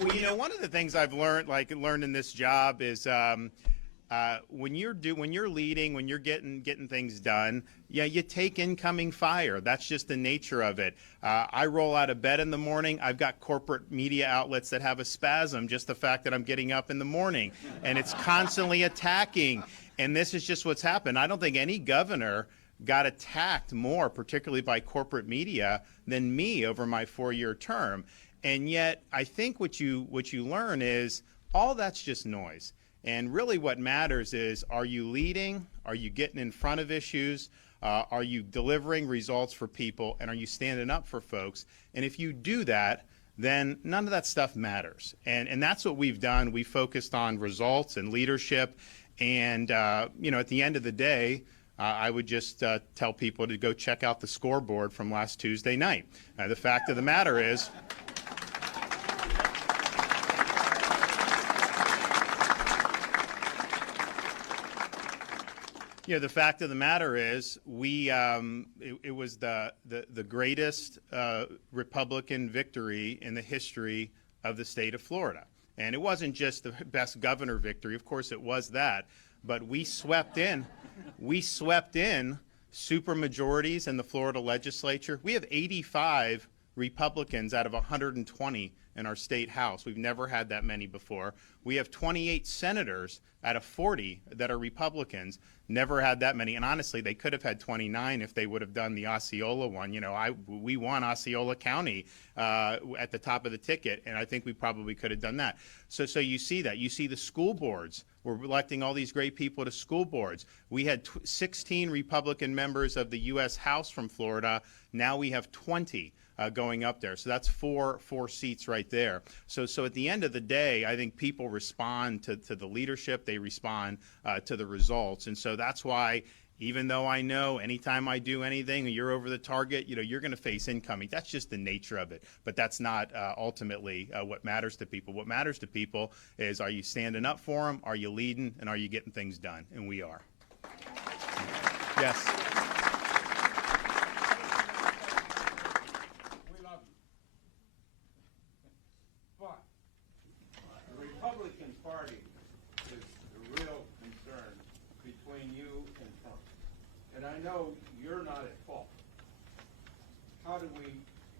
Well, you know, one of the things I've learned in this job is when you're leading, when you're getting things done, yeah, you take incoming fire. That's just the nature of it. I roll out of bed in the morning. I've got corporate media outlets that have a spasm, just the fact that I'm getting up in the morning, and it's constantly attacking. And this is just what's happened. I don't think any governor got attacked more, particularly by corporate media, than me over my 4-year term. And yet, I think what you learn is all that's just noise. And really what matters is, are you leading? Are you getting in front of issues? Are you delivering results for people? And are you standing up for folks? And if you do that, then none of that stuff matters. And that's what we've done. We focused on results and leadership. And, you know, at the end of the day, I would just tell people to go check out the scoreboard from last Tuesday night. The fact of the matter is, you know, the fact of the matter is, it was the greatest Republican victory in the history of the state of Florida. And it wasn't just the best governor victory. Of course, it was that. But we swept in super majorities in the Florida legislature. We have 85 Republicans out of 120 in our state house. We've never had that many before. We have 28 senators out of 40 that are Republicans. Never had that many. And honestly, they could have had 29 if they would have done the Osceola one. You know, we won Osceola County at the top of the ticket, and I think we probably could have done that. So you see that. You see the school boards. We're electing all these great people to school boards. We had 16 Republican members of the U.S. House from Florida. Now we have 20 going up there. So that's four seats right there. So at the end of the day, I think people respond to the leadership. They respond to the results. And so that's why, even though I know anytime I do anything, you're over the target, you know, you're going to face incoming. That's just the nature of it. But that's not ultimately what matters to people. What matters to people is, are you standing up for them? Are you leading? And are you getting things done? And we are. Yes. We love you. But the Republican Party is the real concern between you and Trump. And I know you're not at fault. How do we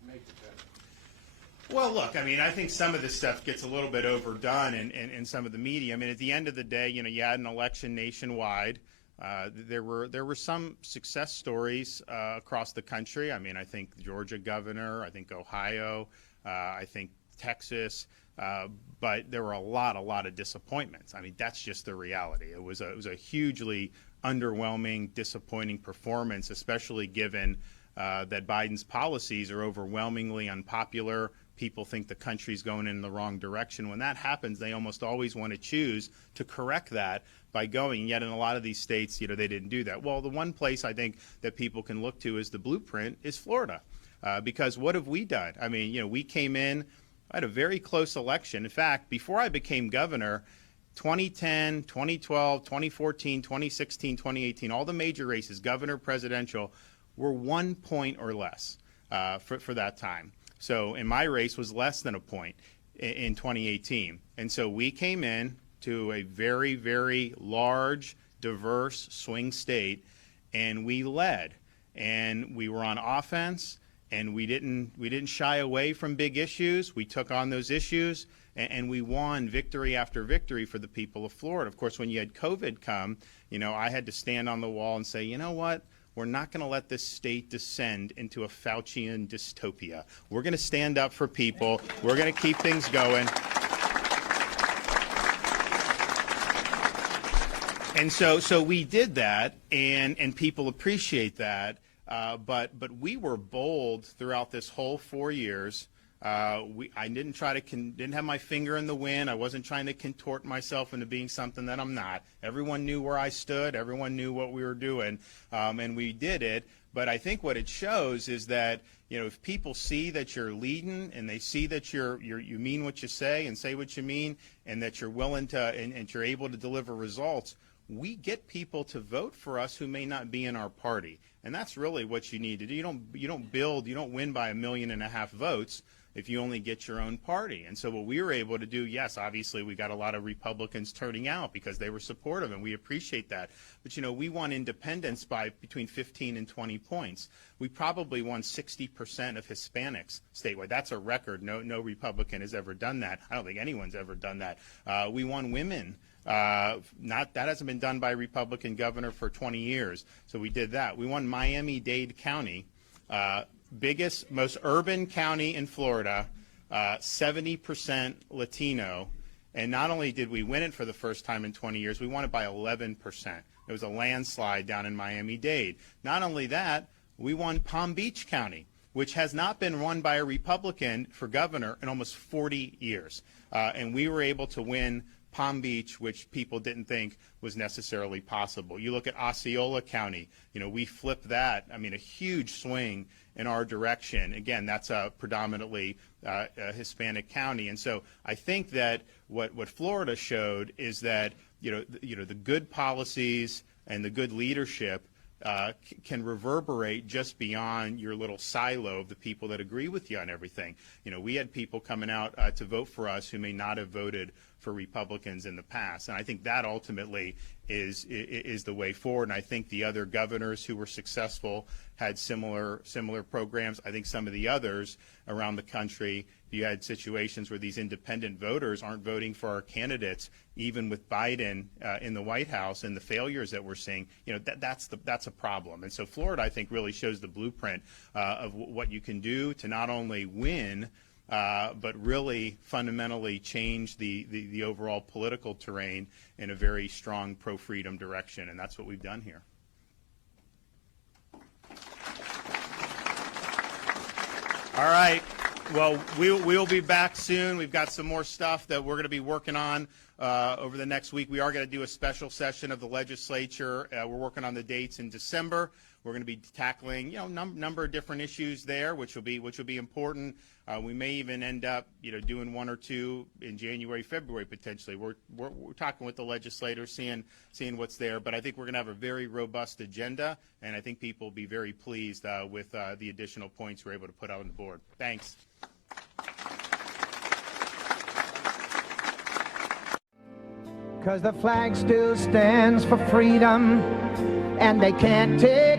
make it better? Well, look, I mean, I think some of this stuff gets a little bit overdone in some of the media. I mean, at the end of the day, you know, you had an election nationwide. There were some success stories across the country. I mean, I think Georgia governor, I think Ohio, I think Texas, but there were a lot of disappointments. I mean, that's just the reality. It was a hugely underwhelming, disappointing performance, especially given that Biden's policies are overwhelmingly unpopular. People think the country's going in the wrong direction. When that happens, they almost always want to choose to correct that by going. Yet in a lot of these states, you know, they didn't do that. Well, the one place I think that people can look to as the blueprint is Florida, because what have we done? I mean, you know, we came in, I had a very close election. In fact, before I became governor, 2010, 2012, 2014, 2016, 2018, all the major races, governor, presidential, were 1 point or less for that time. So in my race was less than a point in 2018. And so we came in to a very, very large, diverse swing state, and we led. And we were on offense, and we didn't shy away from big issues. We took on those issues, and we won victory after victory for the people of Florida. Of course, when you had COVID come, you know, I had to stand on the wall and say, you know what? We're not going to let this state descend into a Faucian dystopia. We're going to stand up for people. We're going to keep things going. And so we did that, and people appreciate that. But we were bold throughout this whole 4 years. I didn't have my finger in the wind. I wasn't trying to contort myself into being something that I'm not. Everyone knew where I stood. Everyone knew what we were doing, and we did it. But I think what it shows is that, you know, if people see that you're leading and they see that you mean what you say and say what you mean, and that you're willing to and you're able to deliver results, we get people to vote for us who may not be in our party. And that's really what you need to do. You don't win by 1.5 million votes. if you only get your own party. And so what we were able to do, yes, obviously we got a lot of Republicans turning out because they were supportive, and we appreciate that. But, you know, we won independents by between 15 and 20 points. We probably won 60% of Hispanics statewide. That's a record. No Republican has ever done that. I don't think anyone's ever done that. We won women. That hasn't been done by a Republican governor for 20 years. So we did that. We won Miami-Dade County. Biggest, most urban county in Florida, 70% Latino, and not only did we win it for the first time in 20 years, we won it by 11%. It was a landslide down in Miami-Dade. Not only that, we won Palm Beach County, which has not been won by a Republican for governor in almost 40 years. And we were able to win Palm Beach, which people didn't think was necessarily possible. You look at Osceola County, you know, we flipped that. I mean, a huge swing in our direction. Again, that's a predominantly a Hispanic county. And so I think that what Florida showed is that, you know, the good policies and the good leadership can reverberate just beyond your little silo of the people that agree with you on everything. You know, we had people coming out to vote for us who may not have voted for Republicans in the past, and I think that ultimately is the way forward. And I think the other governors who were successful had similar programs. I think some of the others around the country, you had situations where these independent voters aren't voting for our candidates, even with Biden in the White House and the failures that we're seeing. You know, that's a problem. And so Florida, I think, really shows the blueprint of what you can do to not only win, but really fundamentally change the overall political terrain in a very strong pro-freedom direction, and that's what we've done here. All right. Well, we'll be back soon. We've got some more stuff that we're going to be working on over the next week. We are going to do a special session of the legislature. We're working on the dates in December. We're going to be tackling, you know, number of different issues there, which will be important. We may even end up, you know, doing one or two in January, February potentially. We're talking with the legislators, seeing what's there. But I think we're going to have a very robust agenda, and I think people will be very pleased with the additional points we're able to put out on the board. Thanks. Because the flag still stands for freedom, and they can't take